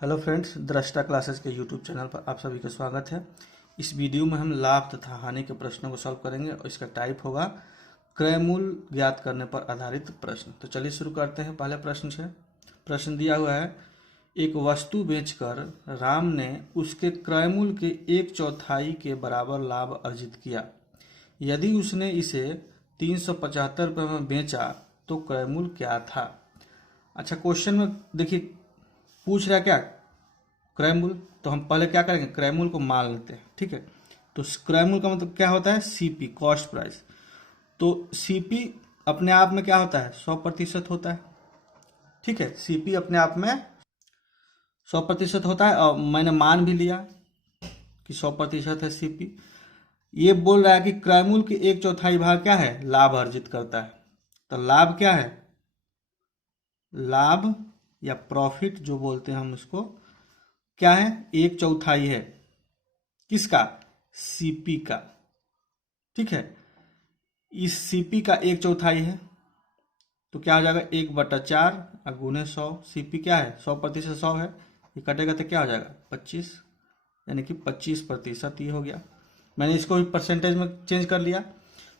Hello friends, दृष्टा classes के YouTube channel पर आप सभी का स्वागत है। इस वीडियो में हम लाभ तथा हानि के प्रश्नों को सॉल्व करेंगे और इसका टाइप होगा क्रय मूल्य ज्ञात करने पर आधारित प्रश्न। तो चलिए शुरू करते हैं पहले प्रश्न से। प्रश्न दिया हुआ है, एक वस्तु बेचकर राम ने उसके क्रय मूल्य के 1/4 के बराबर लाभ अर्जित किया। यदि उसने इसे 375 रुपये में बेचा तो क्रय मूल्य क्या था। अच्छा, क्वेश्चन में देखिए पूछ रहा है क्या, क्रय मूल्य। तो हम पहले क्या करेंगे, क्रय मूल्य को मान लेते हैं। ठीक है, तो क्रय मूल्य का मतलब क्या होता है, सीपी, कॉस्ट प्राइस। तो सीपी अपने आप में क्या होता है, 100% होता है। ठीक है, सीपी अपने आप में 100% होता है और मैंने मान भी लिया कि 100% है सीपी। ये बोल रहा है कि क्रय मूल्य के 1/4 भाग क्या है, लाभ अर्जित करता है। तो लाभ क्या है, लाभ या प्रॉफिट जो बोलते हैं हम उसको, क्या है, 1/4 है। किसका, सीपी का। ठीक है, इस सीपी का 1/4 है तो क्या हो जाएगा, 1/4 गुने 100। सीपी क्या है, 100% 100 है, ये कटेगा तो क्या हो जाएगा 25, यानी कि 25% ये हो गया। मैंने इसको भी परसेंटेज में चेंज कर लिया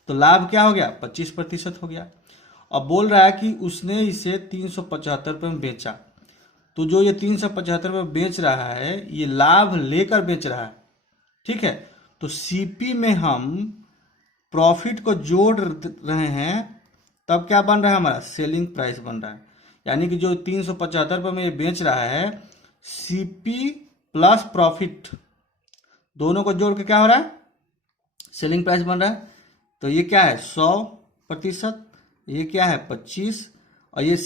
तो लाभ क्या हो गया, 25% हो गया। अब बोल रहा है कि उसने इसे 375 रुपये में बेचा। तो जो ये 375 रुपये बेच रहा है ये लाभ लेकर बेच रहा है। ठीक है, तो सीपी में हम प्रॉफिट को जोड़ रहे हैं, तब क्या बन रहा है, हमारा सेलिंग प्राइस बन रहा है। यानी कि जो 375 रुपये में ये बेच रहा है, सीपी प्लस प्रॉफिट दोनों को जोड़ के क्या हो रहा है, सेलिंग प्राइस बन रहा है। तो ये क्या है, 100%, ये क्या है 25, और ये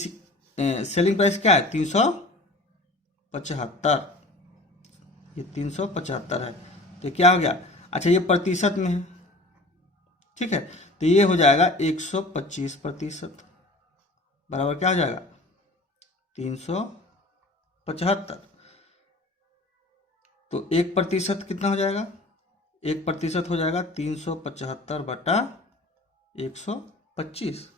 सेलिंग प्राइस क्या है 375, ये 375 है। तो क्या हो गया, अच्छा ये प्रतिशत में है। ठीक है, तो ये हो जाएगा 125% बराबर क्या हो जाएगा 375। तो 1% कितना हो जाएगा, 1% हो जाएगा 375/125।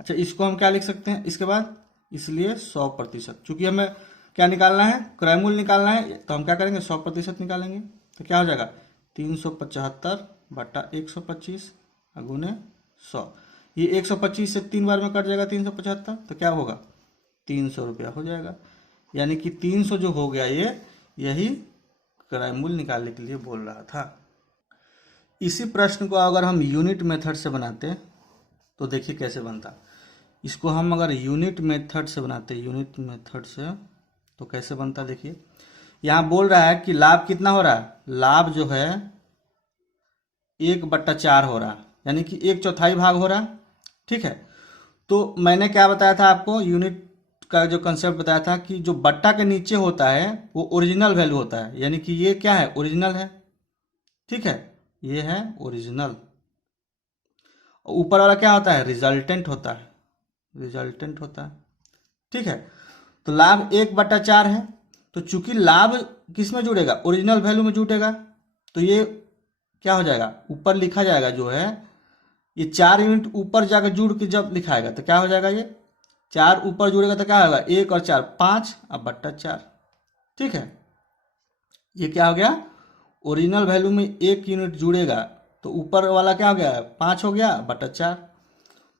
अच्छा, इसको हम क्या लिख सकते हैं इसके बाद, इसलिए 100%, चूंकि हमें क्या निकालना है, क्रय मूल्य निकालना है, तो हम क्या करेंगे 100% निकालेंगे। तो क्या हो जाएगा 375/125 गुने 100। ये 125 से 3 बार में कट जाएगा 375, तो क्या होगा 300 रुपया हो जाएगा। यानी कि 300 जो हो गया, ये यही क्रय मूल्य निकालने के लिए बोल रहा था। इसी प्रश्न को अगर हम यूनिट मेथड से बनाते तो देखिए कैसे बनता। इसको हम अगर यूनिट मेथड से बनाते, यूनिट मेथड से, तो कैसे बनता देखिए। यहां बोल रहा है कि लाभ कितना हो रहा है, लाभ जो है 1/4 हो रहा है, यानी कि 1/4 भाग हो रहा है। ठीक है, तो मैंने क्या बताया था आपको, यूनिट का जो कंसेप्ट बताया था कि जो बट्टा के नीचे होता है वो ओरिजिनल वैल्यू होता है, यानी कि ये क्या है, ओरिजिनल है। ठीक है, ये है ओरिजिनल। ऊपर वाला क्या होता है, रिजल्टेंट होता है, रिजल्टेंट होता है। ठीक है, तो लाभ 1/4 है, तो चूंकि लाभ किस में जुड़ेगा, ओरिजिनल वैल्यू में जुड़ेगा, तो ये क्या हो जाएगा, ऊपर लिखा जाएगा जो है, ये 4 यूनिट ऊपर जाकर जुड़ के जब लिखाएगा तो क्या हो जाएगा, ये 4 ऊपर जुड़ेगा तो क्या होगा, 1 और 4 5 अब बट्टा 4। ठीक है, ये क्या हो गया, ओरिजिनल वैल्यू में 1 यूनिट जुड़ेगा तो ऊपर वाला क्या हो गया, 5 हो गया बट्टा 4।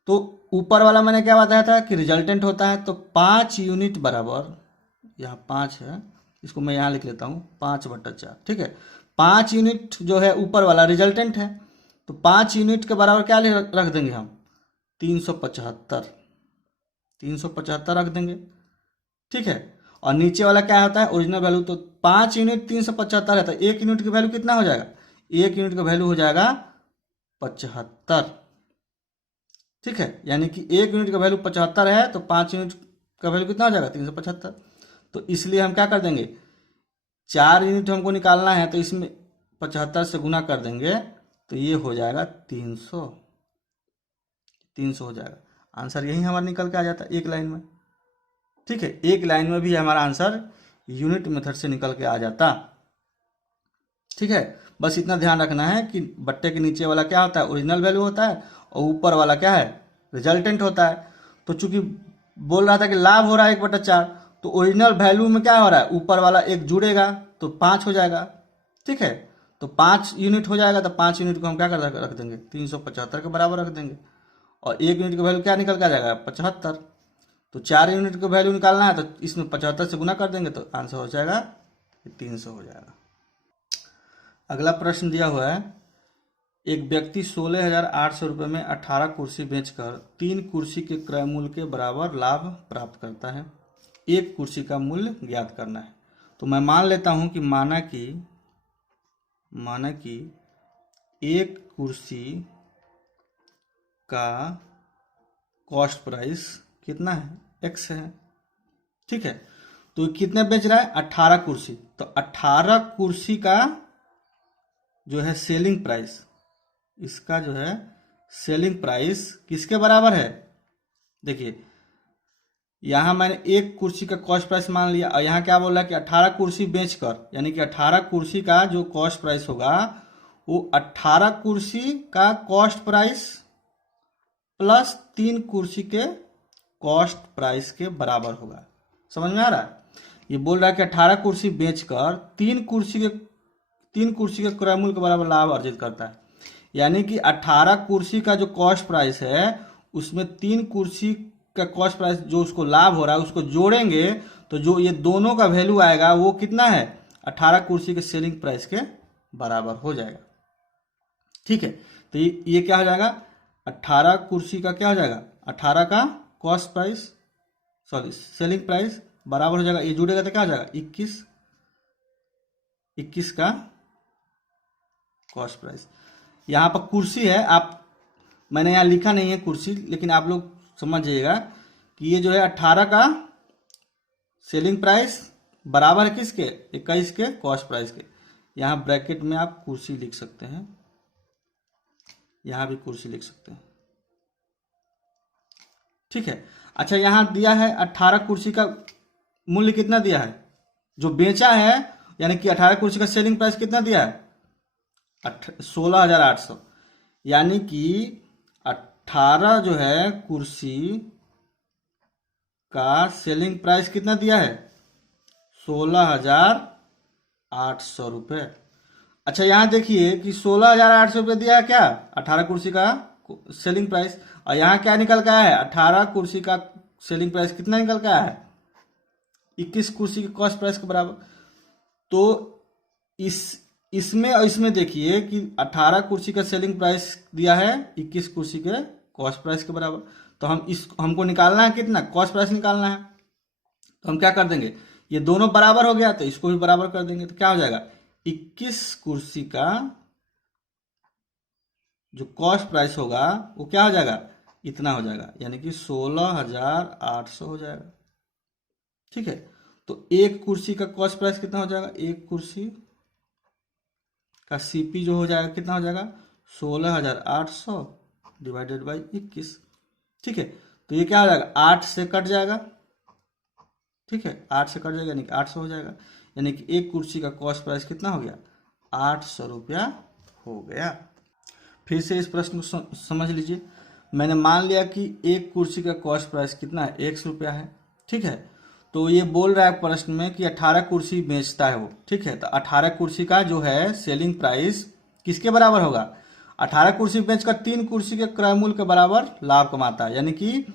तो ऊपर वाला मैंने क्या बताया था कि रिजल्टेंट होता है, तो 5 यूनिट बराबर, यहाँ 5 है, इसको मैं यहाँ लिख लेता हूँ 5/4। ठीक है, 5 यूनिट जो है ऊपर वाला रिजल्टेंट है, तो 5 यूनिट के बराबर क्या रख देंगे हम, 375, 375 रख देंगे। ठीक है, और नीचे वाला क्या होता है, ओरिजिनल वैल्यू। तो 5 यूनिट 375 है, तो 1 यूनिट की वैल्यू कितना हो जाएगा, 1 यूनिट का वैल्यू हो जाएगा 75। ठीक है, यानी कि 1 यूनिट का वैल्यू 75 है, तो 5 यूनिट का वैल्यू कितना हो जाएगा 375। तो इसलिए हम क्या कर देंगे, 4 यूनिट हमको निकालना है, तो इसमें 75 से गुना कर देंगे, तो ये हो जाएगा 300, 300 हो जाएगा। आंसर यही हमारा निकल के आ जाता है एक लाइन में। ठीक है, एक लाइन में भी हमारा आंसर यूनिट मेथड से निकल के आ जाता। ठीक है, बस इतना ध्यान रखना है कि बट्टे के नीचे वाला क्या होता है, ओरिजिनल वैल्यू होता है, और ऊपर वाला क्या है, रिजल्टेंट होता है। तो चूंकि बोल रहा था कि लाभ हो रहा है 1/4, तो ओरिजिनल वैल्यू में क्या हो रहा है, ऊपर वाला एक जुड़ेगा तो 5 हो जाएगा। ठीक है, तो 5 यूनिट हो जाएगा, तो 5 यूनिट को हम क्या कर रख देंगे, 375 के बराबर रख देंगे। और 1 यूनिट का वैल्यू क्या निकल के आ जाएगा, 75। तो 4 यूनिट का वैल्यू निकालना है, तो इसमें 75 से गुना कर देंगे तो आंसर हो जाएगा 300 हो जाएगा। अगला प्रश्न दिया हुआ है, एक व्यक्ति 16,800 रुपये में 18 कुर्सी बेचकर 3 कुर्सी के क्रय मूल्य के बराबर लाभ प्राप्त करता है। एक कुर्सी का मूल्य ज्ञात करना है। तो मैं मान लेता हूं कि माना कि एक कुर्सी का कॉस्ट प्राइस कितना है, एक्स है। ठीक है, तो कितने बेच रहा है, 18 कुर्सी। तो 18 कुर्सी का जो है सेलिंग प्राइस, इसका जो है सेलिंग प्राइस किसके बराबर है, देखिए यहां मैंने एक कुर्सी का कॉस्ट प्राइस मान लिया, और यहां क्या बोल रहा है कि 18 कुर्सी बेचकर, यानी कि 18 कुर्सी का जो कॉस्ट प्राइस होगा वो 18 कुर्सी का कॉस्ट प्राइस प्लस 3 कुर्सी के कॉस्ट प्राइस के बराबर होगा। समझ में आ रहा है, ये बोल रहा है कि 18 कुर्सी बेचकर 3 कुर्सी के क्रय मूल्य के बराबर लाभ अर्जित करता है। यानी कि 18 कुर्सी का जो कॉस्ट प्राइस है उसमें 3 कुर्सी का कॉस्ट प्राइस जो उसको लाभ हो रहा है उसको जोड़ेंगे तो जो ये दोनों का वैल्यू आएगा वो कितना है, 18 कुर्सी के सेलिंग प्राइस के बराबर हो जाएगा। ठीक है, तो ये क्या हो जाएगा, 18 कुर्सी का क्या हो जाएगा, 18 का कॉस्ट प्राइस सेलिंग प्राइस बराबर हो जाएगा, ये जुड़ेगा तो क्या हो जाएगा, 21 का कॉस्ट प्राइस। यहाँ पर कुर्सी है, मैंने यहाँ लिखा नहीं है कुर्सी, लेकिन आप लोग समझ जाइएगा कि ये जो है 18 का सेलिंग प्राइस बराबर है किसके, 21 के कॉस्ट प्राइस के। यहाँ ब्रैकेट में आप कुर्सी लिख सकते हैं, यहाँ भी कुर्सी लिख सकते हैं। ठीक है, अच्छा यहाँ दिया है 18 कुर्सी का मूल्य कितना दिया है, जो बेचा है, यानी कि 18 कुर्सी का सेलिंग प्राइस कितना दिया है, 16,800। यानी कि 18 जो है कुर्सी का सेलिंग प्राइस कितना दिया है, 16,800 रुपये। अच्छा यहाँ देखिए कि 16,800 रुपये दिया है क्या, 18 कुर्सी का सेलिंग प्राइस, और यहाँ क्या निकल के आया है, 18 कुर्सी का सेलिंग प्राइस कितना निकल के आया है, 21 कुर्सी के कॉस्ट प्राइस के बराबर। तो इसमें और इसमें देखिए कि 18 कुर्सी का सेलिंग प्राइस दिया है 21 कुर्सी के कॉस्ट प्राइस के बराबर। तो हमको निकालना है कितना, कॉस्ट प्राइस निकालना है। तो हम क्या कर देंगे, ये दोनों बराबर हो गया तो इसको भी बराबर कर देंगे, तो क्या हो जाएगा, 21 कुर्सी का जो कॉस्ट प्राइस होगा वो क्या हो जाएगा, इतना हो जाएगा, यानी कि 16,800 हो जाएगा। ठीक है, तो एक कुर्सी का कॉस्ट प्राइस कितना हो जाएगा, एक कुर्सी का सीपी जो हो जाएगा कितना हो जाएगा, 16,800 डिवाइडेड बाई 21। ठीक है, तो ये क्या हो जाएगा, 8 से कट जाएगा। ठीक है, 8 से कट जाएगा यानी कि 800 हो जाएगा, यानी कि एक कुर्सी का कॉस्ट प्राइस कितना हो गया, 800 रुपया हो गया। फिर से इस प्रश्न को समझ लीजिए, मैंने मान लिया कि एक कुर्सी का कॉस्ट प्राइस कितना है, 100 रुपया है। ठीक है, तो ये बोल रहा है प्रश्न में कि 18 कुर्सी बेचता है वो। ठीक है, तो 18 कुर्सी का जो है सेलिंग प्राइस किसके बराबर होगा, 18 कुर्सी बेचकर 3 कुर्सी के क्रय मूल्य के बराबर लाभ कमाता है। यानी कि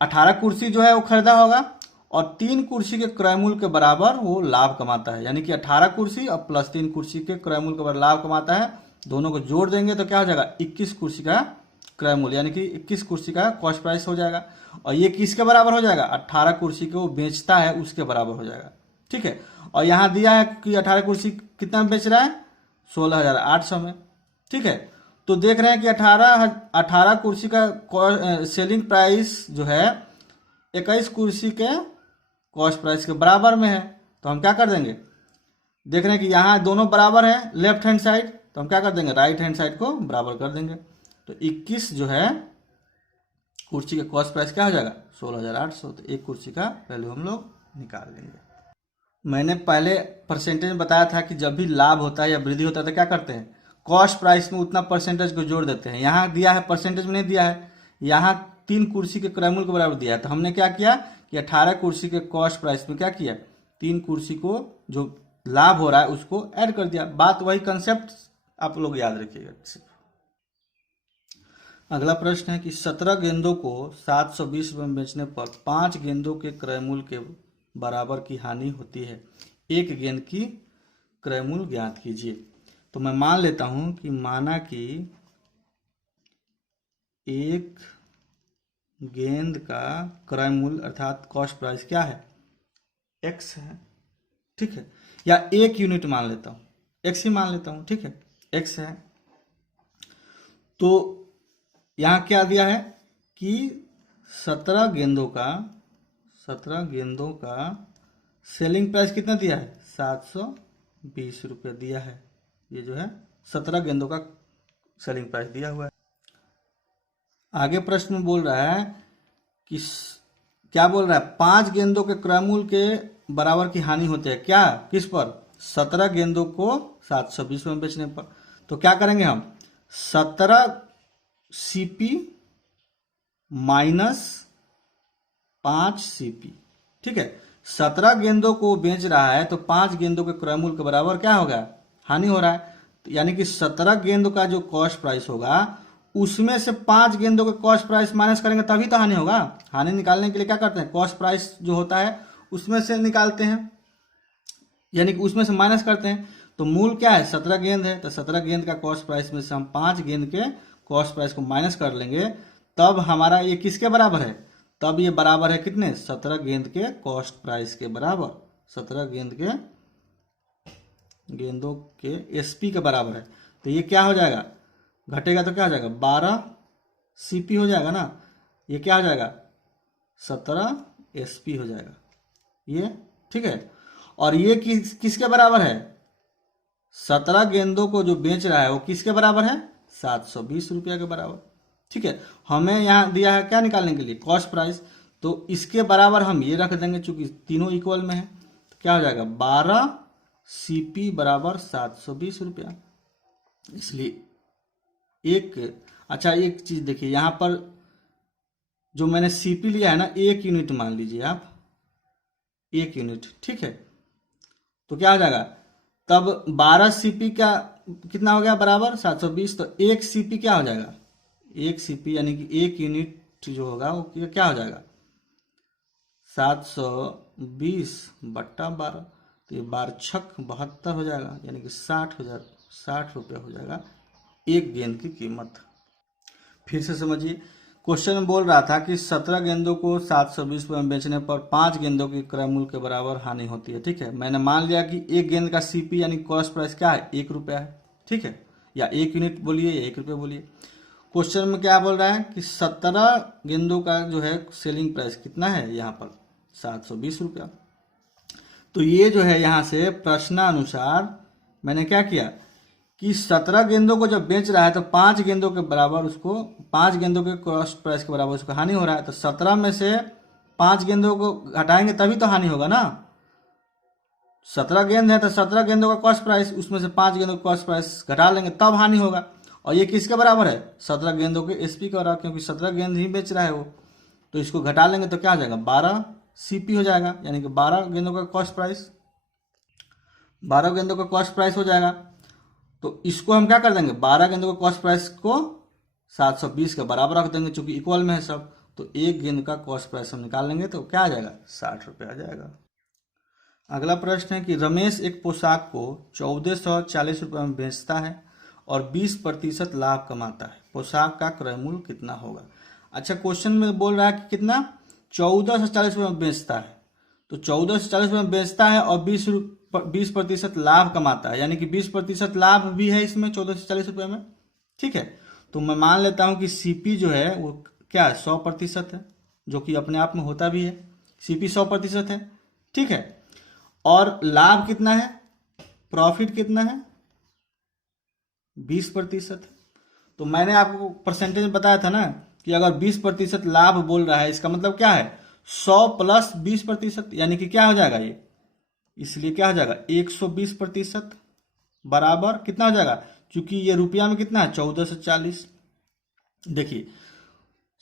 18 कुर्सी जो है वो खरीदा होगा और 3 कुर्सी के क्रय मूल्य के बराबर वो लाभ कमाता है। यानी कि 18 कुर्सी और प्लस 3 कुर्सी के क्रय मूल्य के बराबर लाभ कमाता है, दोनों को जोड़ देंगे तो क्या हो जाएगा, 21 कुर्सी का क्रय मूल्य, यानी कि 21 कुर्सी का कॉस्ट प्राइस हो जाएगा। और ये किसके बराबर हो जाएगा, 18 कुर्सी को बेचता है उसके बराबर हो जाएगा। ठीक है, और यहाँ दिया है कि 18 कुर्सी कितना बेच रहा है, 16,800 में। ठीक है, तो देख रहे हैं कि 18 कुर्सी का सेलिंग प्राइस जो है 21 कुर्सी के कॉस्ट प्राइस के बराबर में है। तो हम क्या कर देंगे, देख रहे हैं कि यहाँ दोनों बराबर है लेफ्ट हैंड साइड, तो हम क्या कर देंगे, राइट हैंड साइड को बराबर कर देंगे। तो 21 जो है कुर्सी का कॉस्ट प्राइस क्या हो जाएगा, 16,800। तो एक कुर्सी का वैल्यू हम लोग निकाल लेंगे। मैंने पहले परसेंटेज में बताया था कि जब भी लाभ होता है या वृद्धि होता है तो क्या करते हैं, कॉस्ट प्राइस में उतना परसेंटेज को जोड़ देते हैं। यहाँ दिया है परसेंटेज में नहीं दिया है, यहाँ 3 कुर्सी के क्रय मूल्य के बराबर दिया है, तो हमने क्या किया कि 18 कुर्सी के कॉस्ट प्राइस में क्या किया, 3 कुर्सी को जो लाभ हो रहा है उसको ऐड कर दिया। बात वही, कंसेप्ट आप लोग याद रखिएगा। अगला प्रश्न है कि 17 गेंदों को 720 रुपये में बेचने पर 5 गेंदों के क्रय मूल्य के बराबर की हानि होती है, एक गेंद की क्रय मूल्य ज्ञात कीजिए। तो मैं मान लेता हूं कि माना कि एक गेंद का क्रय मूल्य अर्थात कॉस्ट प्राइस क्या है, एक्स है, ठीक है, या 1 यूनिट मान लेता हूं, एक्स ही मान लेता हूं, ठीक है, एक्स है। तो यहां क्या दिया है कि 17 गेंदों का सेलिंग प्राइस कितना दिया है, 720 रुपये दिया है। ये जो है 17 गेंदों का सेलिंग प्राइस दिया हुआ है। आगे प्रश्न में बोल रहा है कि क्या बोल रहा है, 5 गेंदों के क्रय मूल्य के बराबर की हानि होती है, क्या, किस पर, 17 गेंदों को 720 में बेचने पर। तो क्या करेंगे हम, 17 सीपी माइनस 5 सीपी, ठीक है, 17 गेंदों को बेच रहा है तो 5 गेंदों के क्रय मूल्य के बराबर क्या होगा, हानि हो रहा है, यानी कि 17 गेंदों का जो कॉस्ट प्राइस होगा उसमें से 5 गेंदों के कॉस्ट प्राइस माइनस करेंगे तभी तो हानि होगा। हानि निकालने के लिए क्या करते हैं, कॉस्ट प्राइस जो होता है उसमें से निकालते हैं, यानी कि उसमें से माइनस करते हैं। तो मूल क्या है, 17 गेंद है, तो 17 गेंद का कॉस्ट प्राइस में से हम 5 गेंद के कॉस्ट प्राइस को माइनस कर लेंगे, तब हमारा ये किसके बराबर है, तब ये बराबर है कितने, 17 गेंद के कॉस्ट प्राइस के बराबर, 17 गेंदों के एसपी के बराबर है। तो ये क्या हो जाएगा, घटेगा तो क्या हो जाएगा, 12 सीपी हो जाएगा ना, ये क्या हो जाएगा, 17 एसपी हो जाएगा ये, ठीक है। और ये किसके बराबर है, 17 गेंदों को जो बेच रहा है वो किसके बराबर है, 720 रुपया के बराबर, ठीक है। हमें यहाँ दिया है क्या निकालने के लिए, कॉस्ट प्राइस, तो इसके बराबर हम ये रख देंगे, चूंकि तीनों इक्वल में है, तो क्या हो जाएगा, 12 सीपी बराबर 720 रुपया। इसलिए अच्छा एक चीज देखिए, यहां पर जो मैंने सीपी लिया है ना, 1 यूनिट मान लीजिए आप, 1 यूनिट, ठीक है। तो क्या हो जाएगा, तब 12 सीपी का कितना हो गया, बराबर 720, तो 1 सीपी क्या हो जाएगा, 1 सीपी यानी कि 1 यूनिट जो होगा वो क्या हो जाएगा, 720 बट्टा 12, तो ये 12 छक 72 हो जाएगा, यानी कि 60 रुपये हो जाएगा एक गेंद की कीमत। फिर से समझिए, क्वेश्चन में बोल रहा था कि 17 गेंदों को 720 रुपये में बेचने पर 5 गेंदों की क्रय मूल्य के बराबर हानि होती है, ठीक है। मैंने मान लिया कि एक गेंद का सीपी यानी कॉस्ट प्राइस क्या है, 1 रुपया है, ठीक है, या 1 यूनिट बोलिए या 1 रुपये बोलिए। क्वेश्चन में क्या बोल रहा है कि 17 गेंदों का जो है सेलिंग प्राइस कितना है, यहाँ पर 720 रुपया। तो ये जो है यहाँ से प्रश्नानुसार मैंने क्या किया कि 17 गेंदों को जब बेच रहा है तो 5 गेंदों के बराबर उसको, 5 गेंदों के कॉस्ट प्राइस के बराबर उसको हानि हो रहा है, तो 17 में से 5 गेंदों को घटाएंगे तभी तो हानि होगा ना। 17 गेंद है तो 17 गेंदों का कॉस्ट प्राइस, उसमें से 5 गेंदों का कॉस्ट प्राइस घटा लेंगे तब हानि होगा। और ये किसके बराबर है, 17 गेंदों के एसपी के बराबर, क्योंकि 17 गेंद ही बेच रहा है वो, तो इसको घटा लेंगे तो क्या हो जाएगा, 12 सीपी हो जाएगा, यानी कि 12 गेंदों का कॉस्ट प्राइस, 12 गेंदों का कॉस्ट प्राइस हो जाएगा। तो इसको हम क्या कर देंगे, 12 गेंदों का कॉस्ट प्राइस को 720 के बराबर रख देंगे, चूंकि इक्वल में है सब, तो एक गेंद का कॉस्ट प्राइस हम निकाल लेंगे तो क्या आ जाएगा, 60 रुपये आ जाएगा। अगला प्रश्न है कि रमेश एक पोशाक को 1440 रुपये में बेचता है और 20% लाभ कमाता है, पोशाक का क्रय मूल्य कितना होगा। अच्छा, क्वेश्चन में बोल रहा है कि कितना, 1440 रुपये में बेचता है, तो 1440 रुपये में बेचता है और 20% लाभ कमाता है, यानी कि 20% लाभ भी है इसमें 1440 रुपये में, ठीक है। तो मैं मान लेता हूं कि सीपी जो है वो क्या है, 100% है, जो कि अपने आप में होता भी है, सीपी 100% है, ठीक है। और लाभ कितना है, प्रॉफिट कितना है, 20% है। तो मैंने आपको परसेंटेज बताया था ना कि अगर 20% लाभ बोल रहा है, इसका मतलब क्या है, 100 प्लस 20%, यानी कि क्या हो जाएगा ये, इसलिए क्या हो जाएगा 120% बराबर कितना हो जाएगा, क्योंकि ये रुपया में कितना है, 1440। देखिए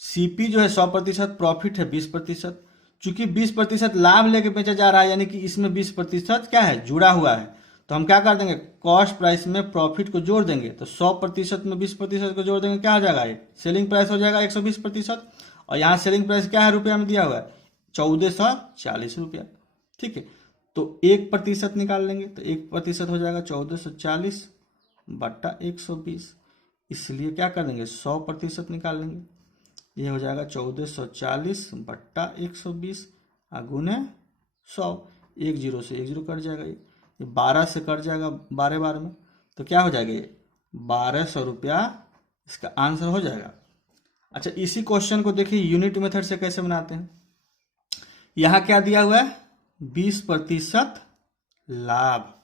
सीपी जो है 100%, प्रॉफिट है 20%। चूंकि 20% लाभ लेके बेचा जा रहा है, यानी कि इसमें 20% क्या है, जुड़ा हुआ है, तो हम क्या कर देंगे, कॉस्ट प्राइस में प्रॉफिट को जोड़ देंगे। तो 100% में 20% को जोड़ देंगे, क्या हो जाएगा, ये सेलिंग प्राइस हो जाएगा 120%। और यहाँ सेलिंग प्राइस क्या है, रुपया में दिया हुआ है 1440 रुपया। ठीक है, तो 1% निकाल लेंगे, तो 1% हो जाएगा 1440 बट्टा 120। इसलिए क्या कर देंगे, 100% निकाल लेंगे। ये हो जाएगा 1440 बट्टा 120 गुने 100। 10 से 10 कट जाएगा, ये 12 से कट जाएगा 12 बार में, तो क्या हो जाएगा, ये 1200 रुपया इसका आंसर हो जाएगा। अच्छा, इसी क्वेश्चन को देखिए यूनिट मेथड से कैसे बनाते हैं। यहाँ क्या दिया हुआ है, 20% लाभ।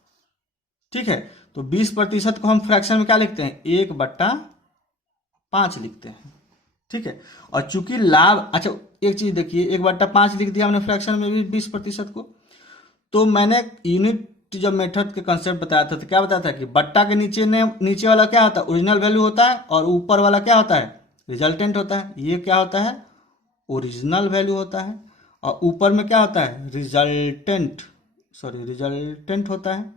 ठीक है, तो 20% को हम फ्रैक्शन में क्या लिखते हैं, 1/5 लिखते हैं। ठीक है, और चूंकि लाभ, अच्छा एक चीज देखिए, 1/5 लिख दिया हमने फ्रैक्शन में भी 20% को। तो मैंने यूनिट जब मेथड के कंसेप्ट बताया था, तो क्या बताया था कि बट्टा के नीचे वाला क्या होता है, ओरिजिनल वैल्यू होता है, और ऊपर वाला क्या होता है, रिजल्टेंट होता है। ये क्या होता है, ओरिजिनल वैल्यू होता है, और ऊपर में क्या होता है, रिजल्टेंट होता है।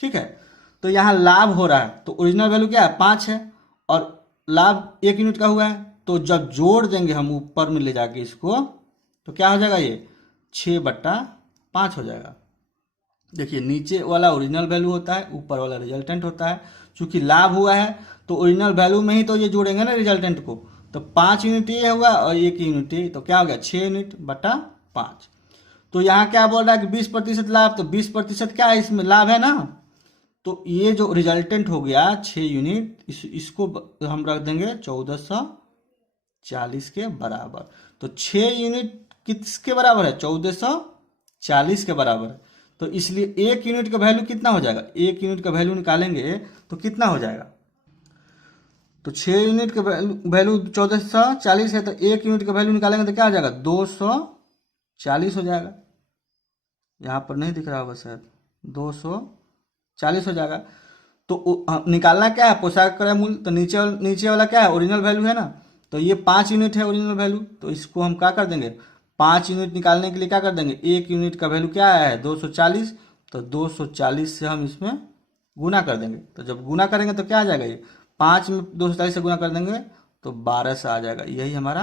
ठीक है, तो यहाँ लाभ हो रहा है, तो ओरिजिनल वैल्यू क्या है, 5 है, और लाभ 1 यूनिट का हुआ है, तो जब जोड़ देंगे हम ऊपर में ले जाके इसको, तो क्या हो जाएगा, ये 6/5 हो जाएगा। देखिए, नीचे वाला ओरिजिनल वैल्यू होता है, ऊपर वाला रिजल्टेंट होता है। चूंकि लाभ हुआ है, तो ओरिजिनल वैल्यू में ही तो ये जोड़ेंगे ना रिजल्टेंट को, तो 5 यूनिट ये हुआ और 1 यूनिट ये, तो क्या हो गया, 6 यूनिट बटा 5। तो यहाँ क्या बोल रहा है कि 20% लाभ, तो 20% क्या है, इसमें लाभ है ना, तो ये जो रिजल्टेंट हो गया 6 यूनिट, इसको हम रख देंगे 1440 के बराबर। तो 6 यूनिट किसके बराबर है, 1440 के बराबर है। तो इसलिए 1 यूनिट का वैल्यू कितना हो जाएगा, 1 यूनिट का वैल्यू निकालेंगे तो कितना हो जाएगा, तो 6 यूनिट का वैल्यू 1440 है, तो 1 यूनिट का वैल्यू निकालेंगे तो क्या हो जाएगा, 240 हो जाएगा। यहाँ पर नहीं दिख रहा होगा शायद, 240 हो जाएगा। तो निकालना क्या है, पोशाक क्रय मूल्य, तो नीचे वाला क्या है, ओरिजिनल वैल्यू है ना, तो ये 5 यूनिट है ओरिजिनल वैल्यू, तो इसको हम क्या कर देंगे, 5 यूनिट निकालने के लिए क्या कर देंगे, 1 यूनिट का वैल्यू क्या आया है, 240, तो 240 से हम इसमें गुना कर देंगे। तो जब गुना करेंगे तो क्या आ जाएगा, ये 5 में 240 से गुना कर देंगे तो 12 से आ जाएगा, यही हमारा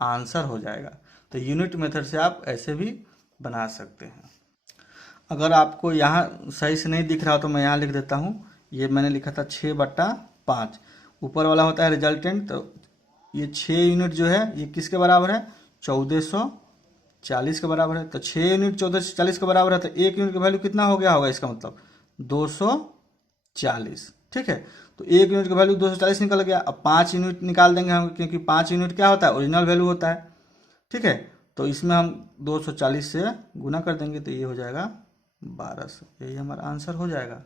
आंसर हो जाएगा। तो यूनिट मेथड से आप ऐसे भी बना सकते हैं। अगर आपको यहाँ सही से नहीं दिख रहा हो तो मैं यहाँ लिख देता हूँ। ये मैंने लिखा था 6/5, ऊपर वाला होता है रिजल्टेंट, तो ये 6 यूनिट जो है ये किसके बराबर है, 1440 के बराबर है। तो 6 यूनिट 1440 के बराबर है, तो 1 यूनिट का वैल्यू कितना हो गया होगा, इसका मतलब 240। ठीक है, तो 1 यूनिट का वैल्यू 240 निकल गया। अब 5 यूनिट निकाल देंगे हम, क्योंकि 5 यूनिट क्या होता है, ओरिजिनल वैल्यू होता है। ठीक है, तो इसमें हम 240 से गुना कर देंगे, तो ये हो जाएगा 1200, यही हमारा आंसर हो जाएगा।